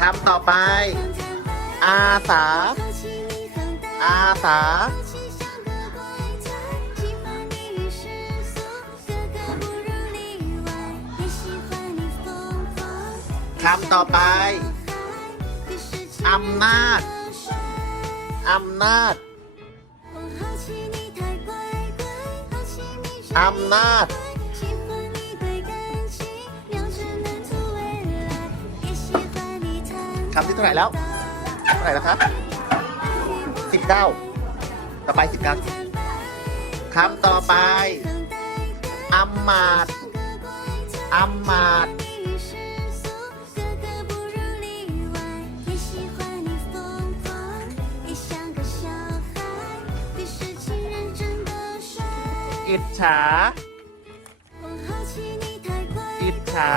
คำต่อไป อาสา อาสาำต่อไปอำนาจอำนาจอำนาจคำที่เท่าไหร่แล้วเท่าไหร่แล้วครับสิบเก้าต่อไปสิบเก้าคำต่อไปอำมาตอำมาต อิจฉา อิจฉา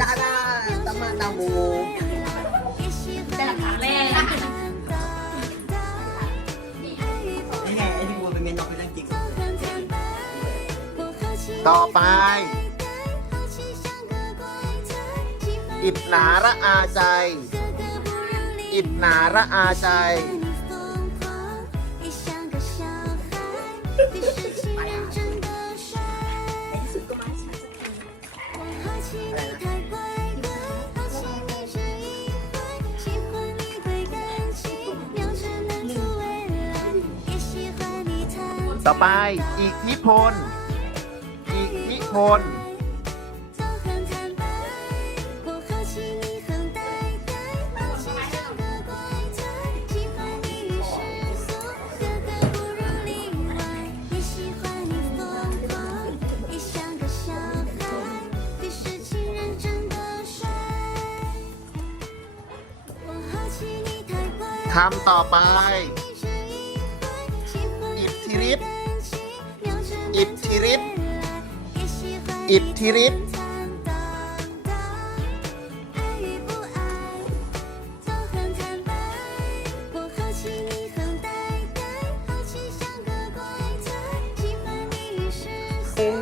จ้าดาตมะนาโมได้หลักฐานแม่นี่ไงไอ้นเป็นเมนนอกเป็นเรื่องจริงต่อไป อิดหนาระอาใจ อิดหนาระอาใจ ต่อไป อีกนิพลอิทธิพนธ์ คำต่อไป อิทธิฤทธิ์อิทธิฤทธิ์อิทธิฤทธิ์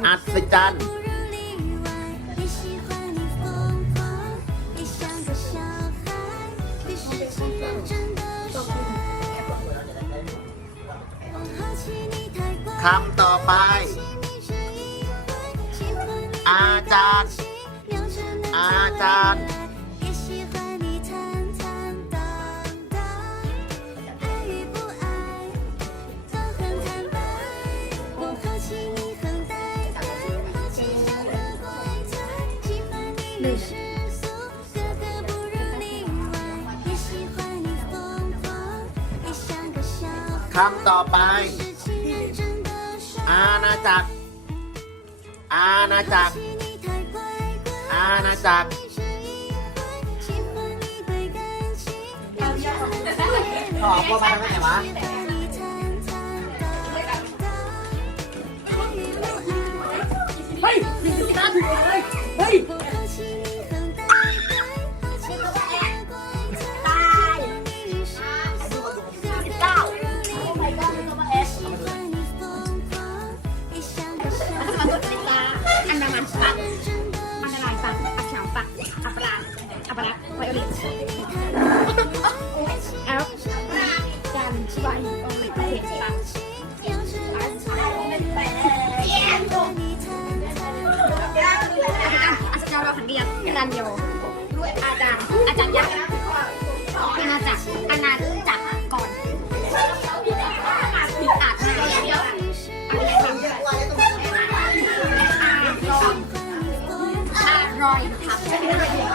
อัศจรรย์ คำต่อไป อาอาจาจารรย์ย์อาอาจาจารรย์ย์คคำต่อไป อาณาจักร อาณาจักร อาณาจักรออกวัวมาทำไมไหนวะ อันดามันปักอันดามันปักอักขาวปักอัปราอัปราไวโอลินแอลกันไวโอลินเห็นปักอาจารย์เราขันเดียรันโยอาจารย์อาจารย์ยักษ์อาณาจักรอาณาจักรก่อนอาจ ทับใช่ไหมคะ